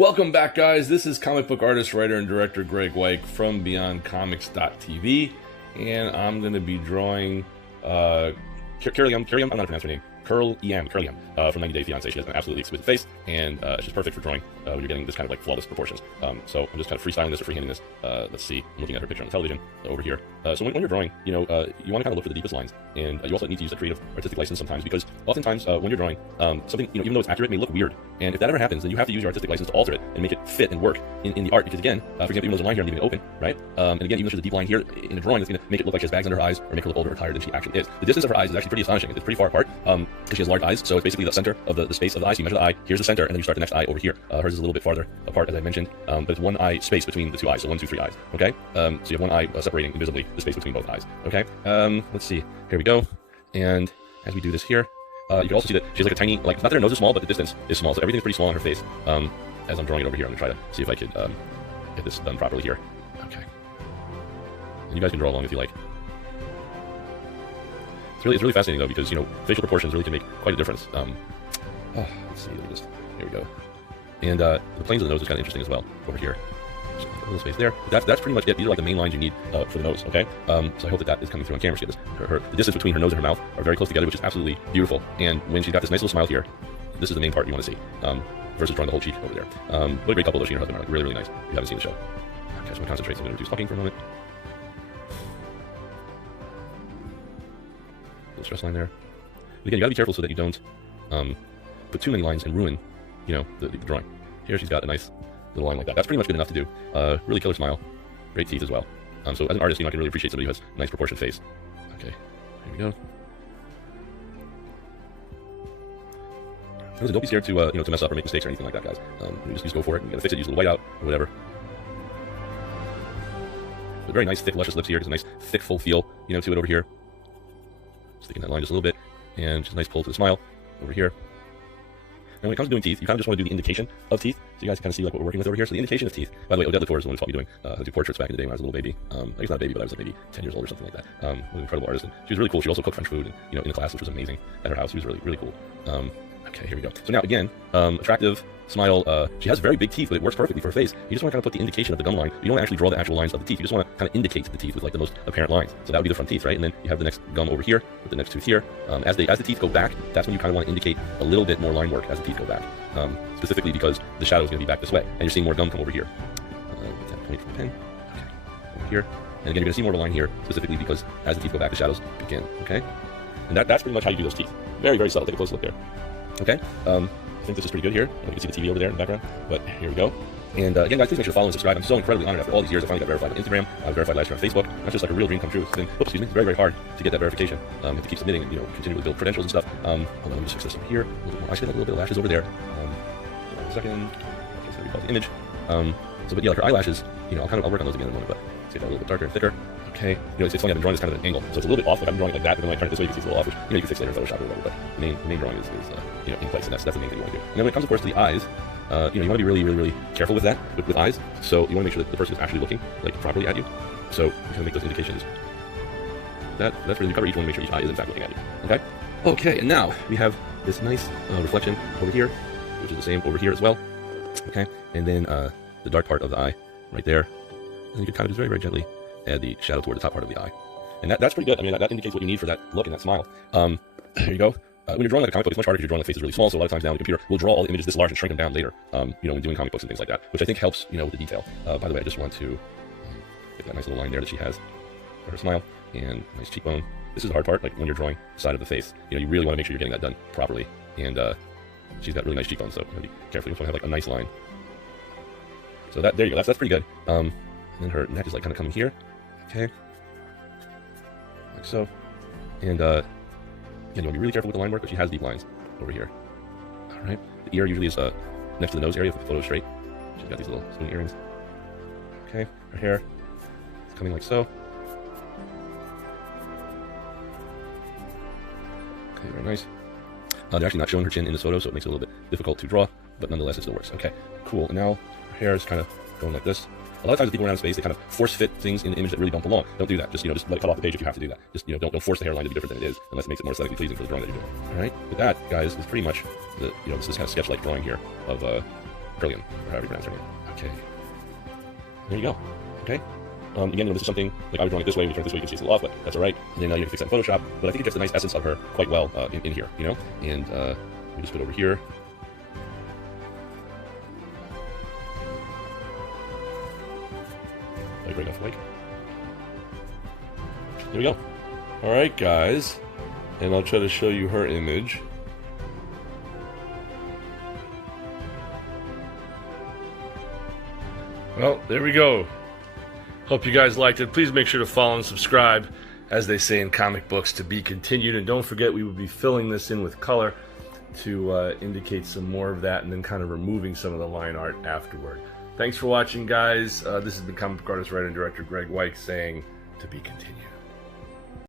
Welcome back, guys. This is comic book artist, writer, and director Graig Weich from BeyondComics.tv, and I'm going to be drawing Curly, I'm not going to pronounce her name. Curly from 90 Day Fiancé. She has an absolutely exquisite face, and it's just perfect for drawing when you're getting this kind of like flawless proportions. So I'm just kind of freestyling this or freehanding this. Let's see. I'm looking at her picture on the television over here. So when you're drawing, you want to kind of look for the deepest lines, and you also need to use a creative artistic license sometimes, because oftentimes when you're drawing, something even though it's accurate, may look weird. And if that ever happens, then you have to use your artistic license to alter it and make it fit and work in the art. Because again, for example, even though there's a line here, I'm leaving it open, right? And again, even though there's a deep line here in the drawing, it's going to make it look like she has bags under her eyes or make her look older or tired than she actually is. The distance of her eyes is actually pretty astonishing. It's pretty far apart because she has large eyes. So it's basically the center of the space of the eye. So you measure the eye, here's the center, and then you start the next eye over here. Hers is a little bit farther apart, as I mentioned, but it's one eye space between the two eyes. So 1, 2, 3 eyes. Okay. So you have one eye separating invisibly the space between both eyes. Okay. Let's see. Here we go. And as we do this here, you can also see that she has like a tiny, like, not that her nose is small, but the distance is small. So everything's pretty small on her face. As I'm drawing it over here, I'm gonna try to see if I could get this done properly here. Okay. And you guys can draw along if you like. It's really fascinating though, because facial proportions really can make quite a difference. Let's see. Here we go. And the planes of the nose is kind of interesting as well over here. Just a little space there. That's pretty much it. These are like the main lines you need for the nose. Okay. So I hope that is coming through on camera. She has the distance between her nose and her mouth are very close together, which is absolutely beautiful. And when she's got this nice little smile here, this is the main part you want to see. Versus drawing the whole cheek over there. What a great couple though. She and her husband are like really nice. If you haven't seen the show. Okay, so I'm gonna concentrate. So I'm gonna reduce talking for a moment. Little stress line there. But again, you gotta be careful so that you don't put too many lines and ruin, the drawing. Here she's got a nice little line like that. That's pretty much good enough to do. Really killer smile, great teeth as well. So as an artist, I can really appreciate somebody who has a nice proportioned face. Okay, here we go. So don't be scared to mess up or make mistakes or anything like that, guys. You just go for it. You gotta fix it. Use a little whiteout or whatever. But very nice, thick, luscious lips here. There's a nice, thick, full feel, to it over here. Sticking that line just a little bit, and just a nice pull to the smile over here. And when it comes to doing teeth, you kind of just want to do the indication of teeth, so you guys can kind of see like what we're working with over here. So the indication of teeth. By the way, Odette Latour is the one who taught me doing portraits back in the day when I was a little baby. I guess not a baby, but I was like maybe 10 years old or something like that. Was an incredible artist, and she was really cool. She also cooked French food, and, in a class, which was amazing at her house. She was really cool. Okay, here we go. So now again, attractive smile. She has very big teeth, but it works perfectly for her face. You just want to kind of put the indication of the gum line. You don't actually draw the actual lines of the teeth. You just want to kind of indicate the teeth with like the most apparent lines. So that would be the front teeth, right? And then you have the next gum over here with the next tooth here. As the teeth go back, that's when you kind of want to indicate a little bit more line work as the teeth go back. Specifically because the shadow is going to be back this way, and you're seeing more gum come over here. Get that point from the pen. Okay, over here. And again, you're going to see more of a line here, specifically because as the teeth go back, the shadows begin. Okay, and that's pretty much how you do those teeth. Very subtle. Take a close look there. Okay, I think this is pretty good here. You can see the TV over there in the background, but here we go. And again, guys, please make sure to follow and subscribe. I'm so incredibly honored after all these years. I finally got verified on Instagram. I was verified last year on Facebook. That's just like a real dream come true. It's been very hard to get that verification. You have to keep submitting and continue to build credentials and stuff. Hold on, let me just fix this over here. A little bit more. I should have a little bit of lashes over there. Hold on a second. Okay, so we got the image. But yeah, like her eyelashes, I'll work on those again in a moment, but let's get that a little bit darker and thicker. Okay, it's funny, I've been drawing this kind of at an angle, so it's a little bit off. Like I'm drawing it like that, but then when I turn it this way, you can see it's a little off, which you can fix later in Photoshop or whatever. But the main drawing is in place, and that's the main thing you want to do. And then when it comes, of course, to the eyes, you want to be really careful with that, with eyes. So you want to make sure that the person is actually looking like properly at you. So you kind of make those indications. That's really, you cover each one to make sure each eye is in fact looking at you. Okay, and now we have this nice reflection over here, which is the same over here as well. Okay, and then the dark part of the eye right there, and you can kind of just very gently add the shadow toward the top part of the eye, and that's pretty good. I mean, that indicates what you need for that look and that smile. Here you go. When you're drawing like a comic book, it's much harder because you're drawing like faces really small. So a lot of times now the computer will draw all the images this large and shrink them down later. When doing comic books and things like that, which I think helps, with the detail. By the way, I just want to get that nice little line there that she has for her smile, and nice cheekbone. This is the hard part, like when you're drawing the side of the face. You really want to make sure you're getting that done properly. And she's got really nice cheekbones, so be careful. You just want to have like a nice line. So there you go. That's pretty good. And then her neck is like kind of coming here. Okay, like so. And again, you want to be really careful with the line work, but she has deep lines over here. All right, the ear usually is next to the nose area if the photo is straight. She's got these little spoon earrings. Okay, her hair is coming like so. Okay, very nice. They're actually not showing her chin in this photo, so it makes it a little bit difficult to draw, but nonetheless it still works. Okay, cool. And now her hair is kind of going like this. A lot of times with people around space, they kind of force fit things in the image that really don't belong. Don't do that. Just let it cut off the page if you have to do that. Just don't force the hairline to be different than it is, unless it makes it more aesthetically pleasing for the drawing that you're doing. All right. With that, guys, is pretty much this kind of sketch-like drawing here of Curlian, or however you pronounce her name. Okay. There you go. Okay. Again, you know, this is something, like I was drawing it this way, we turn it this way, you can see it's a little off, but that's alright. And then you can fix that in Photoshop, but I think it gets the nice essence of her quite well in here, you know? And we just put it over here. Like right off, like. There we go. Alright, guys. And I'll try to show you her image. Well, there we go. Hope you guys liked it. Please make sure to follow and subscribe, as they say in comic books, to be continued. And don't forget, we will be filling this in with color to indicate some more of that, and then kind of removing some of the line art afterward. Thanks for watching, guys. This has been comic book artist, writer, and director Graig Weich saying, to be continued.